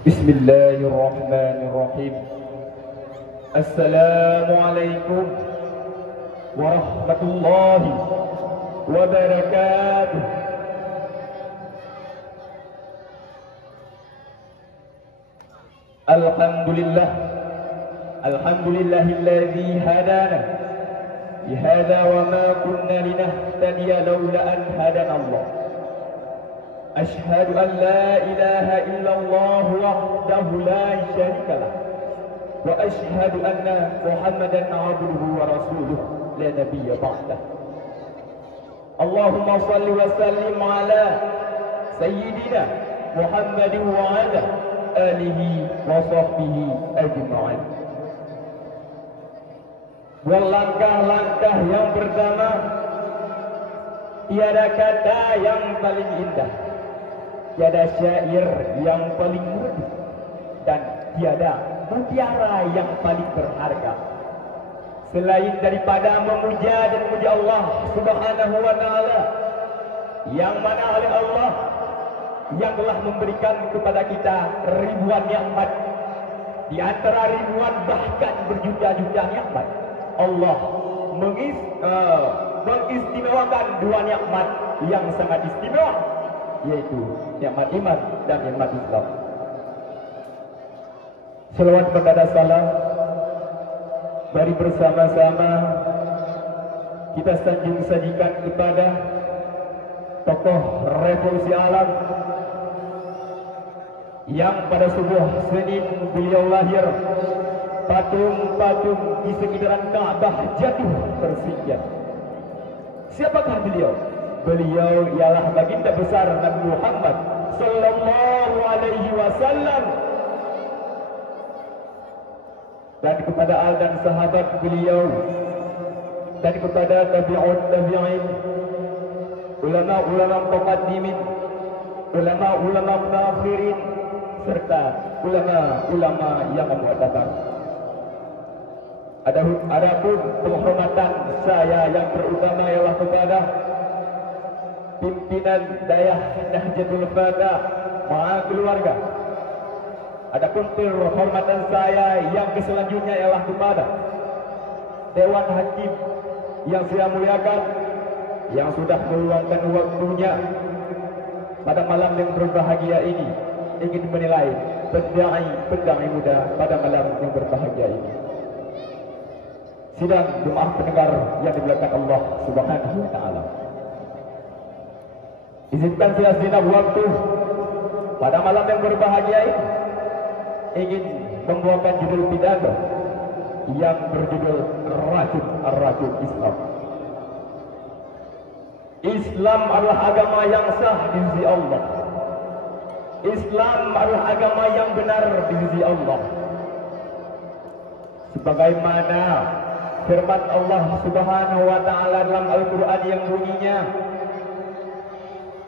Bismillahirrahmanirrahim. Assalamualaikum warahmatullahi wabarakatuh. Alhamdulillah, alhamdulillahilladzi hadana lihada wa ma kunna linahtadiya laula an hadana Allah. Ashhadu an la ilaha illallah wahdahu la syarika lah wa ashhadu anna Muhammadan abduhu wa rasuluh la nabiyya ba'dah. Allahumma salli wa sallim ala sayyidina Muhammadin wa ala alihi wa sahbihi ajma'in. Berlangkah-langkah yang pertama, tiada kata yang paling indah, tiada syair yang paling merdu, dan tiada mutiara yang paling berharga selain daripada memuja dan memuji Allah Subhanahu wa Ta'ala, yang mana oleh Allah yang telah memberikan kepada kita ribuan nikmat. Di antara ribuan bahkan berjuta-juta nikmat, Allah mengistimewakan dua nikmat yang sangat istimewa, yaitu nikmat iman dan nikmat Islam. Selawat berkata salam, mari bersama-sama kita sajikan kepada tokoh revolusi alam yang pada sebuah Senin beliau lahir, patung-patung di sekitaran Ka'bah jatuh tersingkap. Siapakah beliau? Beliau ialah baginda besar Nabi Muhammad sallallahu alaihi wasallam, dan kepada al dan sahabat beliau, dan kepada tabi'un tabi'in, ulama-ulama muqaddimin, ulama-ulama muakhirin, serta ulama-ulama yang akan datang. Adapun penghormatan saya yang terutama ialah kepada pimpinan Dayah Nahdlatul Ulama maha keluarga. Adapun penghormatan saya yang selanjutnya ialah kepada Dewan Hakim yang saya muliakan, yang sudah meluangkan waktunya pada malam yang berbahagia ini ingin menilai pendai muda pada malam yang berbahagia ini. Sidang jemaah pendengar yang dimuliakan Allah Subhanahu wa Ta'ala, izinkan saya sejenak waktu pada malam yang berbahagia ini ingin membawakan judul pidato yang berjudul Racun Islam. Islam adalah agama yang sah di sisi Allah. Islam adalah agama yang benar di sisi Allah. Sebagaimana firman Allah Subhanahu wa Ta'ala dalam Al-Quran yang bunyinya,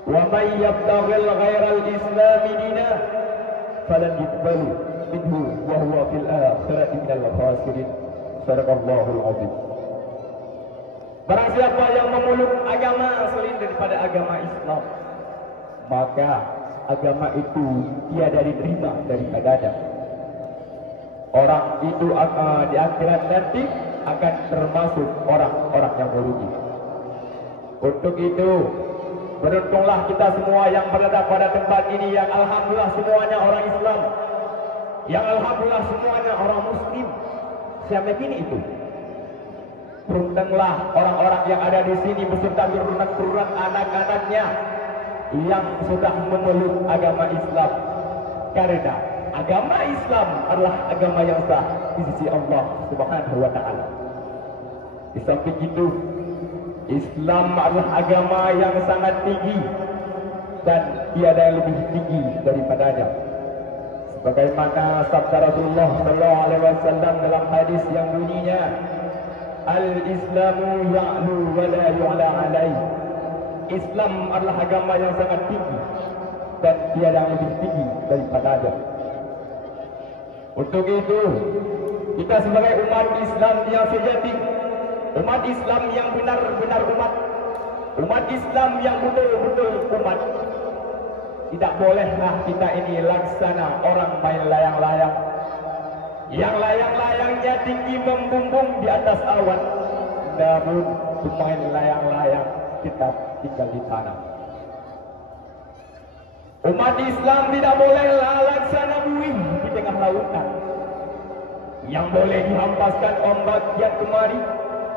"Wa may yabtaghil ghairal islami dinan falan yuqbalu minhu wa huwa fil akhirati minal khasirin." Sadaqallahul azim. Barang siapa yang memeluk agama selain daripada agama Islam, maka agama itu tiada diterima daripadanya. Orang itu di akhirat nanti akan termasuk orang-orang yang merugi. Untuk itu, beruntunglah kita semua yang berada pada tempat ini, yang alhamdulillah semuanya orang Islam, yang alhamdulillah semuanya orang Muslim. Saya yakini itu. Beruntunglah orang-orang yang ada di sini beserta turunan anak-anaknya yang sudah memeluk agama Islam, karena agama Islam adalah agama yang sah di sisi Allah Subhanahu wa Ta'ala. Di samping itu, Islam adalah agama yang sangat tinggi dan tiada yang lebih tinggi daripadanya. Sebagaimana sabda Rasulullah sallallahu alaihi wasallam dalam hadis yang bunyinya, "Al-Islamu ya'lu wa la yu'la alaihi." Islam adalah agama yang sangat tinggi dan tiada yang lebih tinggi daripadanya. Untuk itu, kita sebagai umat Islam yang sejati, umat Islam yang benar-benar umat Islam yang betul-betul umat, Tidak bolehlah kita ini laksana orang main layang-layang. Yang layang-layangnya tinggi membumbung di atas awan, namun pemain layang-layang tetap tinggal di tanah. Umat Islam tidak bolehlah laksana buih di tengah lautan. Yang boleh dihempaskan ombak yang kemari,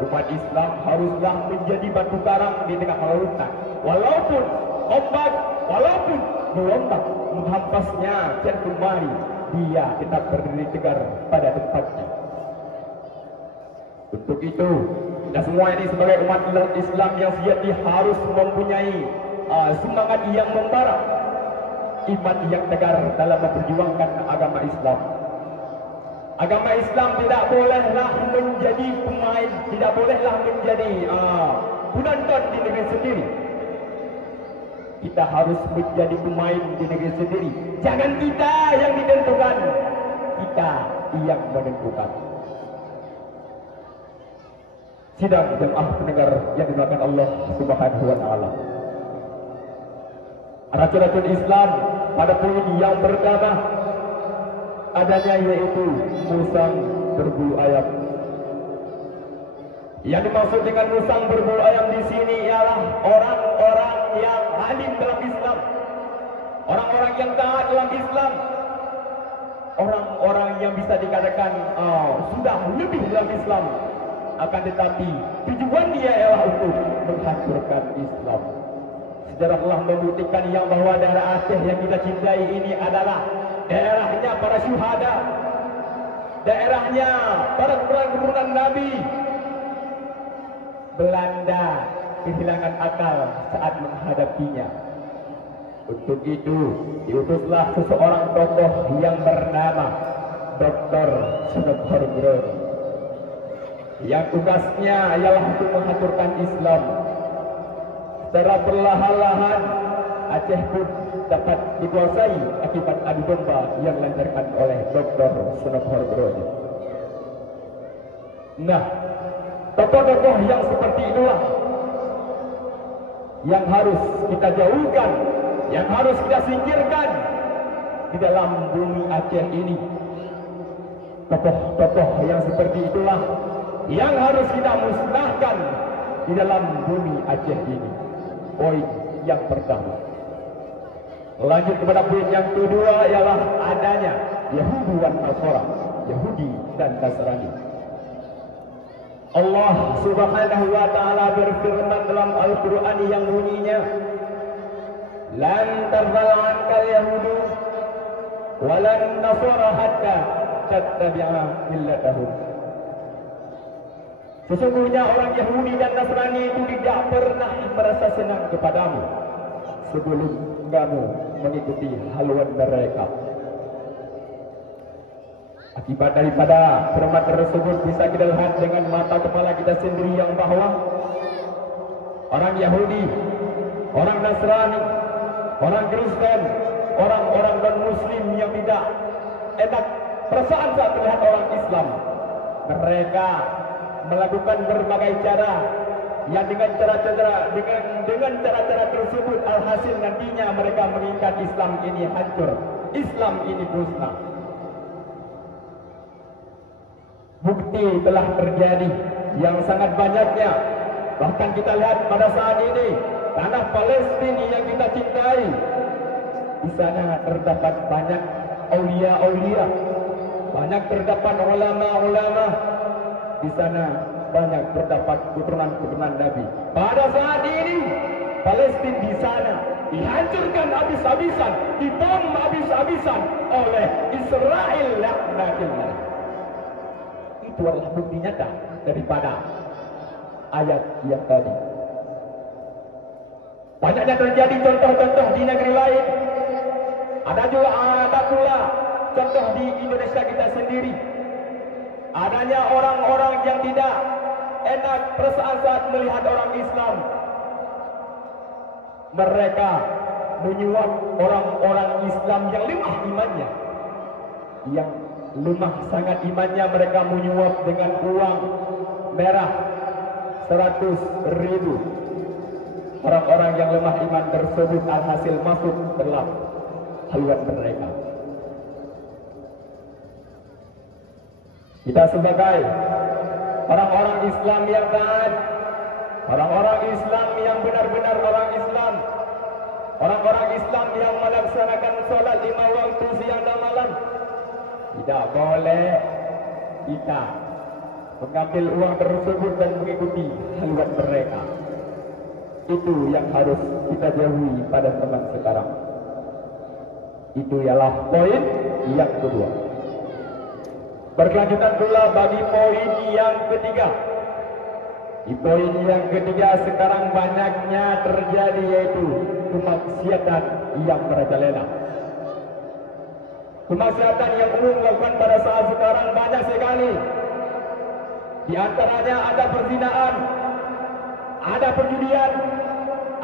umat Islam haruslah menjadi batu karang di tengah lautan. Walaupun ombak, walaupun gelombang menghempasnya dan kemari, dia tetap berdiri tegar pada tempatnya. Untuk itu, kita semua ini sebagai umat Islam yang sejati harus mempunyai semangat yang membara, iman yang tegar dalam memperjuangkan agama Islam. Agama Islam tidak bolehlah menjadi pemain, tidak bolehlah menjadi penonton di negeri sendiri. Kita harus menjadi pemain di negeri sendiri. Jangan kita yang ditentukan, kita yang menentukan. Sidang jemaah pendengar yang dimuliakan Allah Subhanahu wa taala. Racun-racun Islam pada poin yang pertama adanya yaitu musang berbulu ayam. Yang dimaksud dengan musang berbulu ayam di sini ialah orang-orang yang alim dalam Islam, orang-orang yang taat dalam Islam, orang-orang yang bisa dikatakan sudah lebih dalam Islam, akan tetapi tujuan dia ialah untuk menghancurkan Islam. Sejarah telah membuktikan yang bahwa daerah Aceh yang kita cintai ini adalah daerahnya para syuhada, daerahnya para keturunan Nabi. Belanda kehilangan akal saat menghadapinya. Untuk itu diutuslah seseorang tokoh yang bernama Dr. Soekarno, yang tugasnya ialah untuk menghancurkan Islam. Secara perlahan-lahan Aceh pun dapat dikuasai akibat adu domba yang dilancarkan oleh Dr. Soekarno. Nah, tokoh-tokoh yang seperti itulah yang harus kita jauhkan, yang harus kita singkirkan di dalam bumi Aceh ini. Tokoh-tokoh yang seperti itulah yang harus kita musnahkan di dalam bumi Aceh ini. Poin yang pertama. Lanjut kepada poin yang kedua ialah adanya Yahudi dan Nasara, Yahudi dan Nasrani. Allah Subhanahu wa taala berfirman dalam Al-Qur'an yang bunyinya, "Lan tarfal 'ankal yahudu wa lan nasara hatta tattabi'a millatahum." Sesungguhnya orang Yahudi dan Nasrani itu tidak pernah merasa senang kepadamu sebelum kamu mengikuti haluan mereka. Akibat daripada firman tersebut bisa kita lihat dengan mata kepala kita sendiri yang bahwa orang Yahudi, orang Nasrani, orang Kristen, orang-orang non-Muslim yang tidak enak perasaan saat melihat orang Islam, mereka melakukan berbagai cara yang dengan cara-cara tersebut alhasil nantinya mereka menginginkan Islam ini hancur, Islam ini musnah. Bukti telah terjadi yang sangat banyaknya. Bahkan kita lihat pada saat ini tanah Palestina yang kita cintai, di sana terdapat banyak aulia-aulia, banyak terdapat ulama-ulama. Di sana banyak terdapat keturunan-keturunan Nabi. Pada saat ini Palestina di sana dihancurkan habis-habisan, dibom habis-habisan oleh Israel laknatullah. Itu adalah bukti nyata daripada ayat yang tadi. Banyaknya terjadi contoh-contoh di negeri lain. Ada pula contoh di Indonesia kita sendiri. Adanya orang-orang yang tidak enak perasaan saat melihat orang Islam. Mereka menyuap orang-orang Islam yang lemah imannya, yang lemah sangat imannya, mereka menyuap dengan uang merah 100.000, orang-orang yang lemah iman tersebut alhasil masuk dalam haluan mereka. Kita sebagai orang-orang Islam yang taat, orang-orang Islam yang benar-benar orang Islam, orang-orang Islam yang melaksanakan sholat 5 waktu siang dan malam, tidak boleh kita mengambil uang tersebut dan mengikuti haluan mereka. Itu yang harus kita jauhi pada teman sekarang. Itu ialah poin yang kedua. Berkelanjutan pula bagi poin yang ketiga. Di poin yang ketiga sekarang banyaknya terjadi yaitu kemaksiatan yang merajalela. Kemaksiatan yang umum dilakukan pada saat sekarang banyak sekali. Di antaranya ada perzinahan, ada perjudian,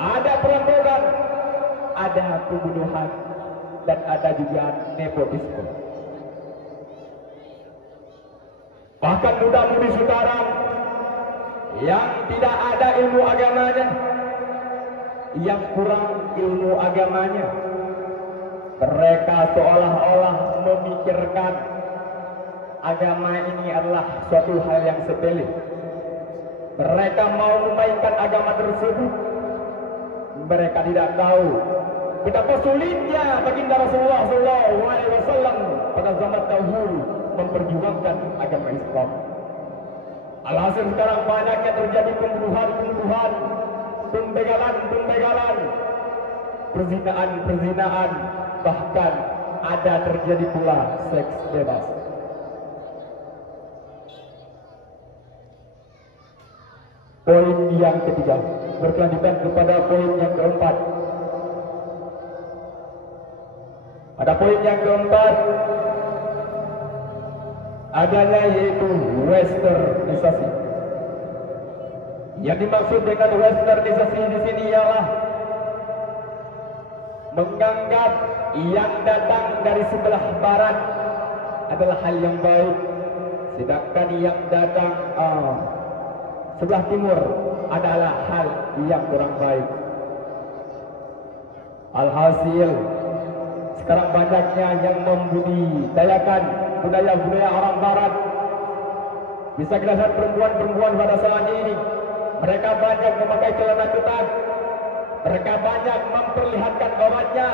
ada perampokan, ada pembunuhan, dan ada juga nepotisme. Bahkan muda-mudi sekarang yang tidak ada ilmu agamanya, yang kurang ilmu agamanya, mereka seolah-olah memikirkan agama ini adalah suatu hal yang sepele. Mereka mau memainkan agama tersebut. Mereka tidak tahu betapa sulitnya baginda Rasulullah SAW pada zaman dahulu memperjuangkan agama Islam. Alhasil sekarang banyaknya terjadi pembunuhan, pembegalan, perzinahan, bahkan ada terjadi pula seks bebas. Poin yang ketiga, berkelanjutan kepada poin yang keempat. Pada poin yang keempat, adanya yaitu westernisasi. Yang dimaksud dengan westernisasi di sini ialah menganggap yang datang dari sebelah barat adalah hal yang baik, sedangkan yang datang sebelah timur adalah hal yang kurang baik. Alhasil sekarang banyaknya yang membudidayakan budaya-budaya orang barat. Bisa kita lihat perempuan-perempuan pada saat ini, mereka banyak memakai celana ketat, mereka banyak memperlihatkan auratnya.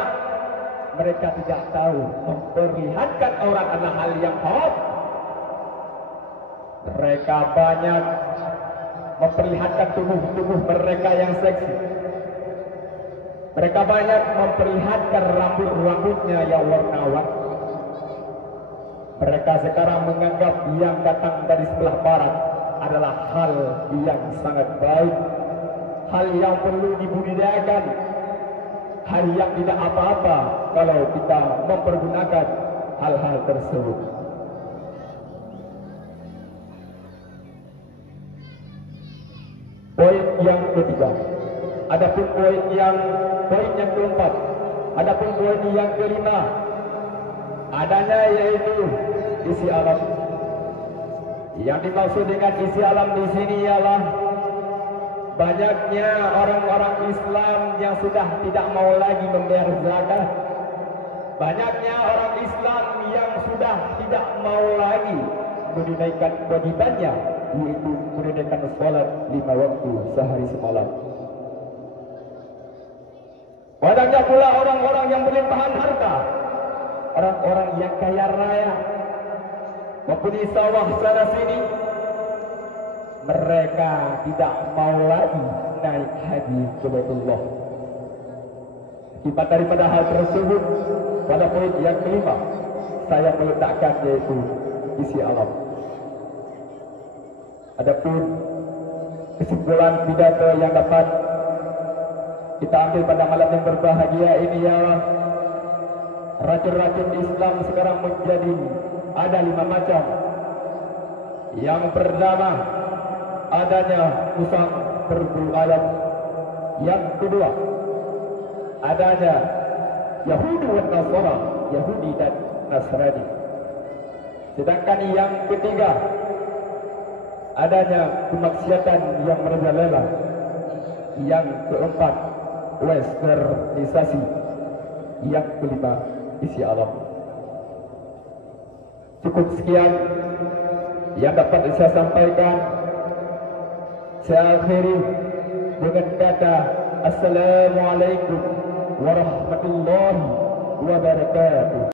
Mereka tidak tahu memperlihatkan aurat adalah hal yang haram. Mereka banyak memperlihatkan tubuh mereka yang seksi. Mereka banyak memperlihatkan rambut-rambutnya yang warna-warni. Mereka sekarang menganggap yang datang dari sebelah barat adalah hal yang sangat baik, hal yang perlu dibudidayakan, hal yang tidak apa-apa kalau kita mempergunakan hal-hal tersebut. Poin yang ketiga. Adapun poin yang keempat. Adapun poin yang kelima, adanya yaitu isi alam. Yang dimaksud dengan isi alam di sini ialah banyaknya orang-orang Islam yang sudah tidak mau lagi membayar zakat. Banyaknya orang Islam yang sudah tidak mau lagi menunaikan kewajibannya, yaitu menunaikan sholat 5 waktu sehari semalam. Banyaknya pula orang-orang yang berlimpahan harta, orang-orang yang kaya raya, mempunyai sawah sana sini. Mereka tidak mau lagi naik haji ke Baitullah. Akibat daripada hal tersebut, pada poin yang kelima, saya meletakkan yaitu isi alam. Adapun kesimpulan pidato yang dapat kita ambil pada malam yang berbahagia ini ialah racun-racun Islam sekarang menjadi ada 5 macam. Yang pertama, adanya musang berbulu ayam. Yang kedua, adanya Yahudi dan Nasara, Yahudi dan Nasrani. Sedangkan yang ketiga, adanya kemaksiatan yang merajalela. Yang keempat, westernisasi. Yang kelima, isi alam. Cukup sekian yang dapat saya sampaikan. Saya akhiri dengan kata Assalamualaikum warahmatullahi wabarakatuh.